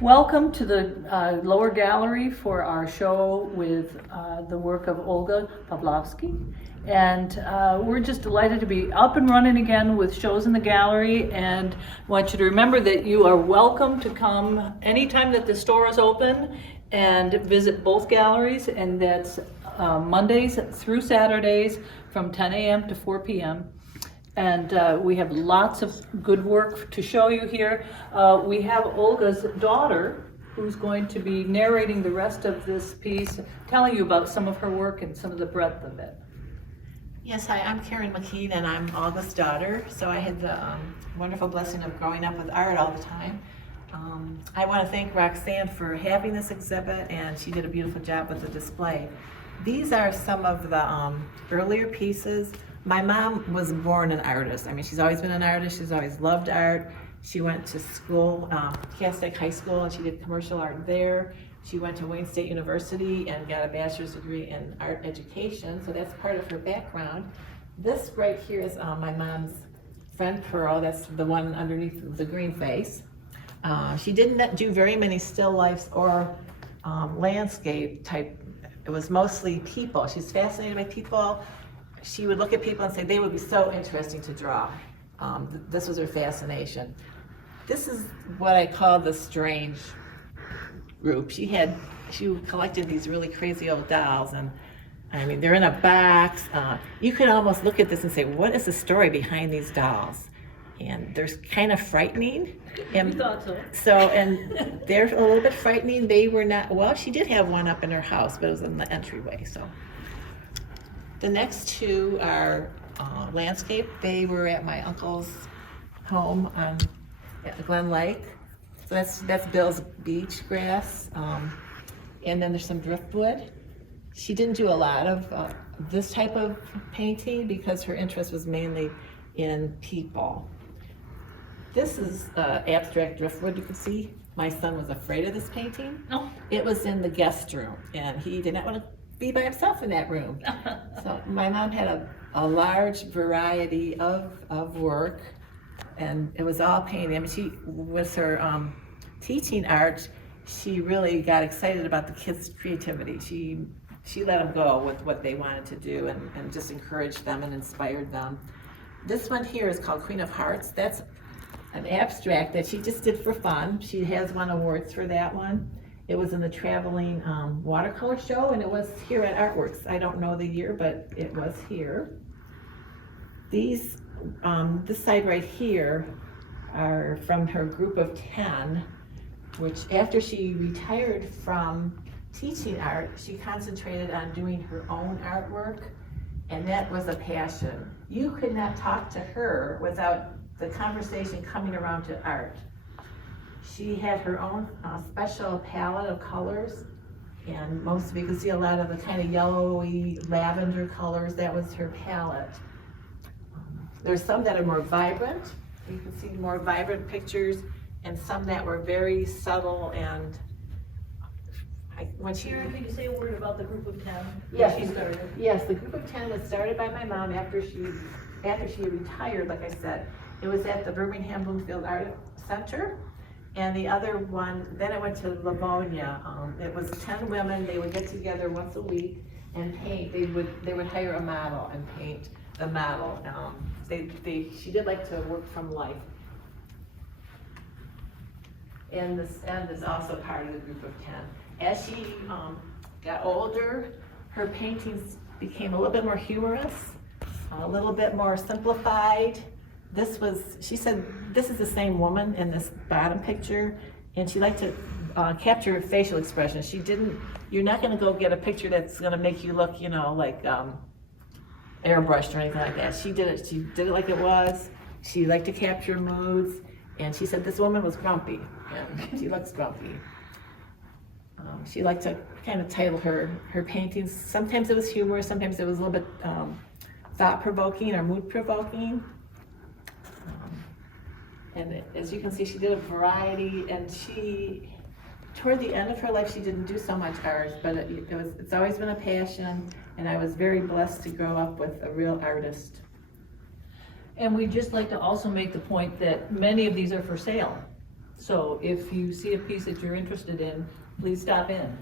Welcome to the lower gallery for our show with the work of Olga Pawlowski. And we're just delighted to be up and running again with shows in the gallery, and want you to remember that you are welcome to come anytime that the store is open and visit both galleries, and that's Mondays through Saturdays from 10 a.m. to 4 p.m. And we have lots of good work to show you here. We have Olga's daughter, who's going to be narrating the rest of this piece, telling you about some of her work and some of the breadth of it. Yes, hi, I'm Karen McKean, and I'm Olga's daughter. So I had the wonderful blessing of growing up with art all the time. I want to thank Roxanne for having this exhibit, and she did a beautiful job with the display. These are some of the earlier pieces. My mom was born an artist. I mean, she's always been an artist. She's always loved art. She went to school, Catholic High School, and she did commercial art there. She went to Wayne State University and got a bachelor's degree in art education, so that's part of her background. This right here is my mom's friend Pearl. That's the one underneath the green face. She didn't do very many still lifes or landscape type. It was mostly people. She's fascinated by people. She would look at people and say they would be so interesting to draw. This was her fascination. This is what I call the strange group. She collected these really crazy old dolls, and I mean, they're in a box. You could almost look at this and say, what is the story behind these dolls? And they're kind of frightening. We thought so. So, and they're a little bit frightening. They were not, well, she did have one up in her house, but it was in the entryway, so. The next two are landscape. They were at my uncle's home on Glen Lake. So that's Bill's beach grass. And then there's some driftwood. She didn't do a lot of this type of painting because her interest was mainly in people. This is abstract driftwood, you can see. My son was afraid of this painting. Oh. It was in the guest room, and he did not want to be by himself in that room. So my mom had a large variety of work, and it was all painting. I mean, with her teaching art, she really got excited about the kids' creativity. She let them go with what they wanted to do, and just encouraged them and inspired them. This one here is called Queen of Hearts. That's an abstract that she just did for fun. She has won awards for that one. It was in the traveling watercolor show, and it was here at Artworks. I don't know the year, but it was here. These, this side right here are from her group of 10, which after she retired from teaching art, she concentrated on doing her own artwork, and that was a passion. You could not talk to her without the conversation coming around to art. She had her own special palette of colors, and most of you can see a lot of the kind of yellowy lavender colors. That was her palette. There's some that are more vibrant. You can see more vibrant pictures, and some that were very subtle. And Karen, can you say a word about the group of 10? Yes, She started. Yes, the group of 10 was started by my mom after she retired. Like I said, it was at the Birmingham Bloomfield Art Center. And the other one, then it went to Livonia. It was 10 women. They would get together once a week and paint. They would hire a model and paint the model. She did like to work from life. And this end is also part of the group of 10. As she got older, her paintings became a little bit more humorous, a little bit more simplified. She said, this is the same woman in this bottom picture, and she liked to capture facial expression. You're not gonna go get a picture that's gonna make you look, like airbrushed or anything like that. She did it like it was. She liked to capture moods, and she said this woman was grumpy, and she looks grumpy. She liked to kind of title her paintings. Sometimes it was humorous, sometimes it was a little bit thought-provoking or mood-provoking. And as you can see, she did a variety, and toward the end of her life, she didn't do so much art, but it's always been a passion, and I was very blessed to grow up with a real artist. And we'd just like to also make the point that many of these are for sale. So if you see a piece that you're interested in, please stop in.